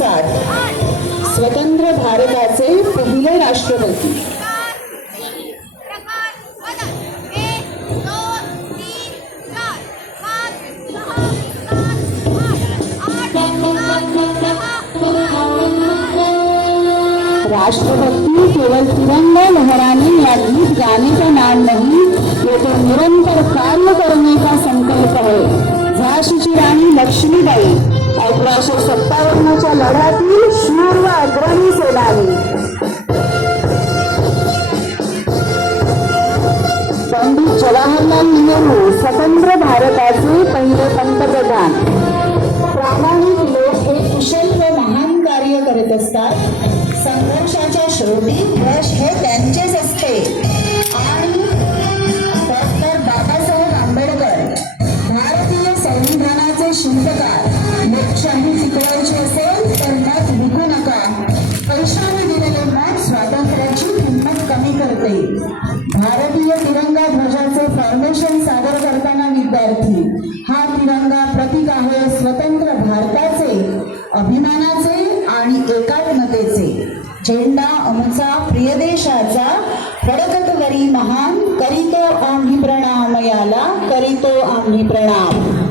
प्रसाद स्वतंत्र भारताचे पहिले राष्ट्रपती। राष्ट्रभक्ति केवल तिरंगा लहराने या गीत गाने का नाम नहीं, ये तो निरंतर कार्य करने का संकल्प है। झाशीची राणी लक्ष्मीबाई 1857च्या लढ्यातील शूर व अग्रणी सेनानी। पंडित जवाहरलाल नेहरू स्वतंत्र भारताचे पहिले पंतप्रधान। प्रामाणिक लोक हे कुशल व महान कार्य करत असतात। संघर्षाच्या शेवटी यश हे त्यांचेच असते। आणि डॉक्टर बाबासाहेब आंबेडकर भारतीय संविधानाचे शिल्पकार। लोकशाही टिकवायची असेल तर मत विकू नका। पैशाने दिलेले मत स्वातंत्र्याची किंमत कमी करते। भारतीय तिरंगा ध्वजाचे फॉर्मेशन सादर करताना विद्यार्थी, हा तिरंगा प्रतीक आहे स्वतंत्र भारताचे, अभिमानाचे आणि एकात्मतेचे। झेंडा आमचा प्रिय देशाचा, फडकत वरी महान, करीतो आम्ही प्रणाम याला, करीतो आम्ही प्रणाम।